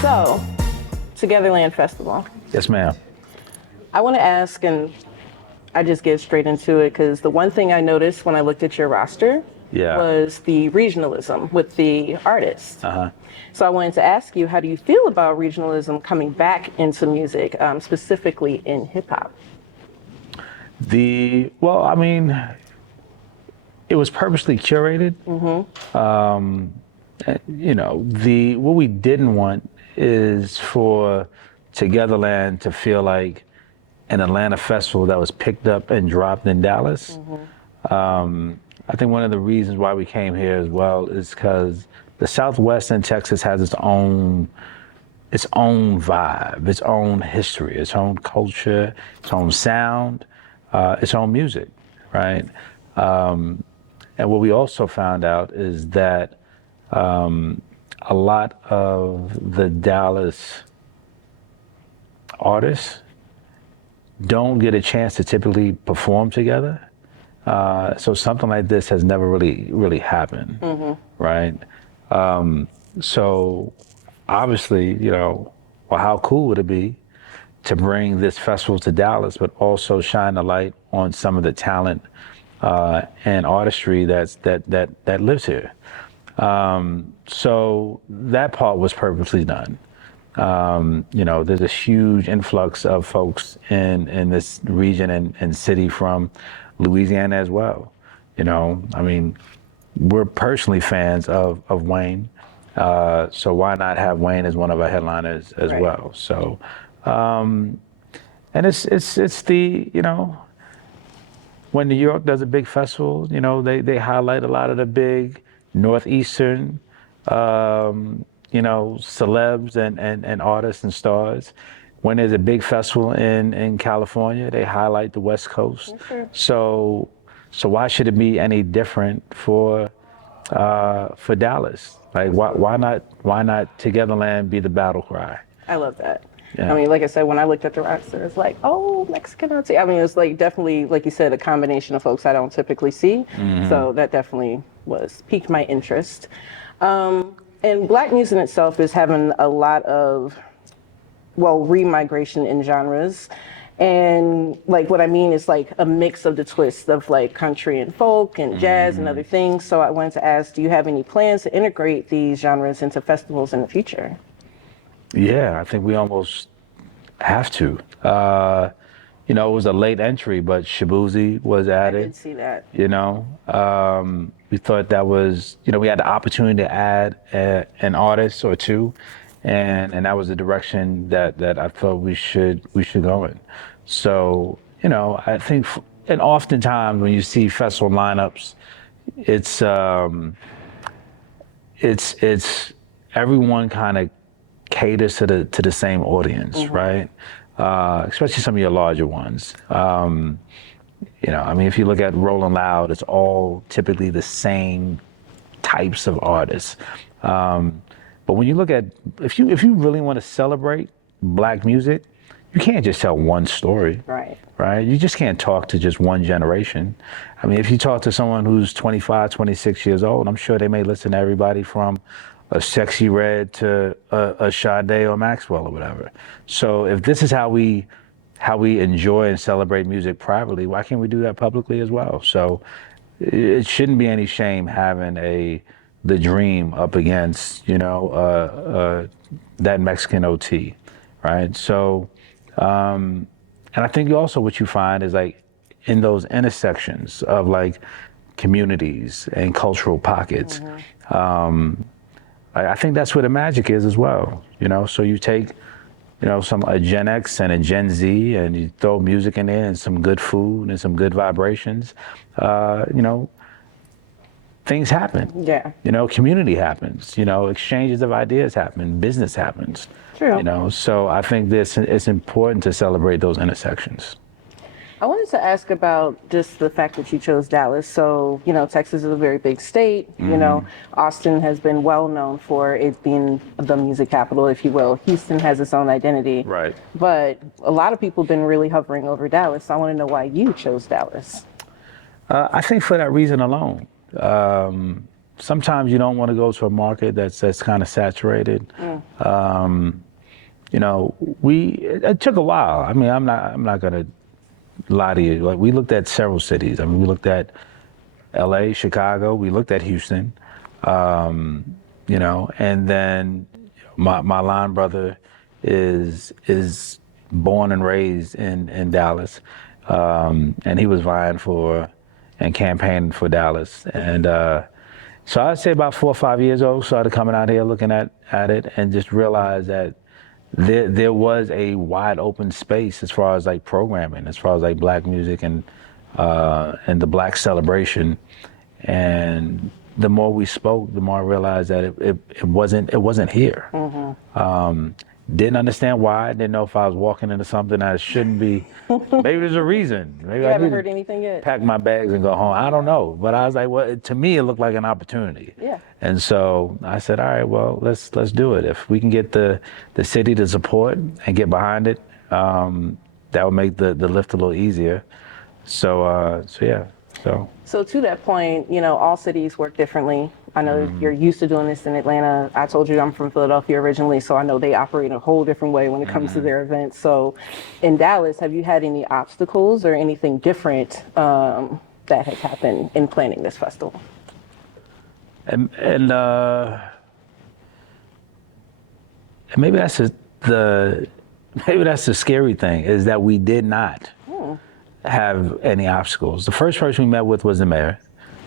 So, Togetherland Festival. Yes, ma'am. I want to ask, and I just get straight into it because the one thing I noticed when I looked at your roster Yeah. was the regionalism with the artists. Uh-huh. So I wanted to ask you, how do you feel about regionalism coming back into music, specifically in hip hop? Well, I mean, it was purposely curated. What we didn't want is for Togetherland to feel like an Atlanta festival that was picked up and dropped in Dallas. I think one of the reasons why we came here as well is because the Southwest in Texas has its own vibe, its own history, its own culture, its own sound, its own music, right? And what we also found out is that a lot of the Dallas artists don't get a chance to typically perform together. So something like this has never really happened, right? So obviously, well, how cool would it be to bring this festival to Dallas, but also shine a light on some of the talent and artistry that lives here. So that part was purposely done. There's a huge influx of folks in this region and city from Louisiana as well. I mean, we're personally fans of Wayne. So why not have Wayne as one of our headliners as Right. well? So, and it's the, when New York does a big festival, they highlight a lot of the big Northeastern, celebs and artists and stars. When there's a big festival in California, they highlight the West Coast. Sure. So why should it be any different for Dallas? Like why not Togetherland be the battle cry? I love that. Yeah. I mean, like I said, when I looked at the roster, it's like, oh, Mexican artists. I mean, it's like definitely, like you said, a combination of folks I don't typically see. So that definitely piqued my interest. And Black music in itself is having a lot of, remigration in genres. And like what I mean is like a mix of the twists of like country and folk and jazz and other things. So I wanted to ask, do you have any plans to integrate these genres into festivals in the future? Yeah, I think we almost have to. It was a late entry, but Shabuzi was I added. did see that. We thought that was, we had the opportunity to add an artist or two, and that was the direction that I thought we should go in. So, I think, and oftentimes when you see festival lineups, it's everyone kind of caters to the same audience, right? Especially some of your larger ones. If you look at Rolling Loud, it's all typically the same types of artists. But when you look at, if you really want to celebrate Black music, you can't just tell one story. Right? You just can't talk to just one generation. I mean, if you talk to someone who's 25, 26 years old, I'm sure they may listen to everybody from a Sexy Red to a Sade or Maxwell or whatever. So if this is how we enjoy and celebrate music privately, why can't we do that publicly as well? So it shouldn't be any shame having the Dream up against, that Mexican OT, right? So, and I think also what you find is like in those intersections of like communities and cultural pockets, I think that's where the magic is as well, So you take, a Gen X and a Gen Z, and you throw music in there and some good food and some good vibrations, things happen. Yeah. Community happens, exchanges of ideas happen, business happens. True. So I think it's important to celebrate those intersections. I wanted to ask about just the fact that you chose Dallas. So, Texas is a very big state. Austin has been well known for it being the music capital, if you will. Houston has its own identity. Right. But a lot of people have been really hovering over Dallas. So I want to know why you chose Dallas. I think for that reason alone. sometimes you don't want to go to a market that's kind of saturated. You know, it took a while. I mean, I'm not gonna lie to you. Like, we looked at several cities. I mean, we looked at L.A., Chicago. We looked at Houston. You know, and then my line brother is born and raised in Dallas, and he was vying for and campaigning for Dallas. And so I'd say about 4 or 5 years old, started coming out here looking at it, and just realized that there was a wide open space as far as like programming, as far as like black music and the black celebration. And the more we spoke, the more I realized that it wasn't here. Didn't understand why. Didn't know if I was walking into something that I shouldn't be. Maybe there's a reason. Maybe You I haven't need heard to anything yet? pack my bags and go home. I don't know. But I was like, well, to me, it looked like an opportunity. Yeah. And so I said, all right, well, let's do it. If we can get the city to support and get behind it, that would make the lift a little easier. So yeah. So to that point, you know, all cities work differently. I know you're used to doing this in Atlanta. I told you I'm from Philadelphia originally, so I know they operate in a whole different way when it comes to their events. So in Dallas, have you had any obstacles or anything different that has happened in planning this festival? And maybe that's the scary thing, is that we did not have any obstacles. The first person we met with was the mayor,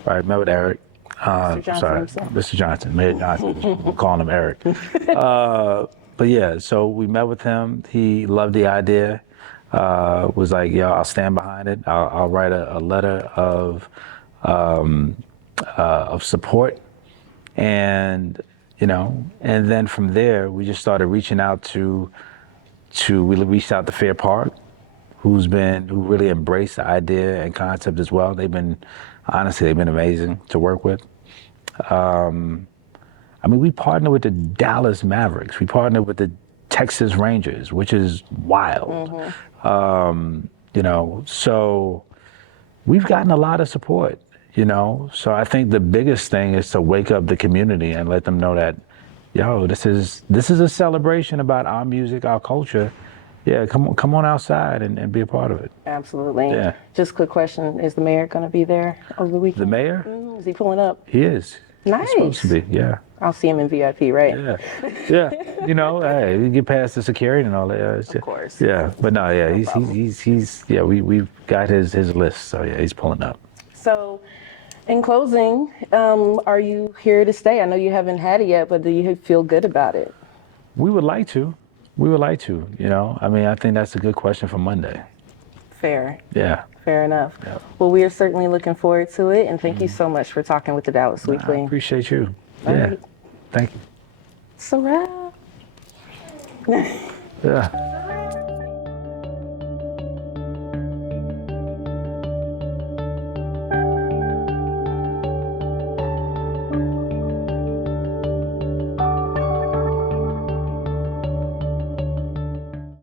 right? Met with Eric. Mr. Johnson himself. Mr. Johnson, Mayor Johnson. We're calling him Eric. But yeah, so we met with him. He loved the idea. Was like, yo, I'll stand behind it. I'll write a letter of support, and you know, and then from there we just started reaching out to we reached out to Fair Park, who really embraced the idea and concept as well. They've been amazing to work with. I mean, we partnered with the Dallas Mavericks. We partnered with the Texas Rangers, which is wild. You know, so we've gotten a lot of support, you know. So I think the biggest thing is to wake up the community and let them know that, yo, this is a celebration about our music, our culture. Yeah, come on outside and be a part of it. Absolutely. Yeah. Just a quick question: is the mayor going to be there over the weekend? The mayor? Is he pulling up? He is. Nice. He's supposed to be, yeah. I'll see him in VIP, right? Yeah. You know, hey, you get past the security and all that. Of course. Yeah, but no, yeah, he's yeah, we've got his list, so yeah, he's pulling up. So, in closing, are you here to stay? I know you haven't had it yet, but do you feel good about it? We would like to, you know. I mean, I think that's a good question for Monday. Fair. Yeah. Fair enough. Yeah. Well, we are certainly looking forward to it, and thank you so much for talking with the Dallas Weekly. I appreciate you. All Yeah. right. Thank you. It's a wrap. Yeah.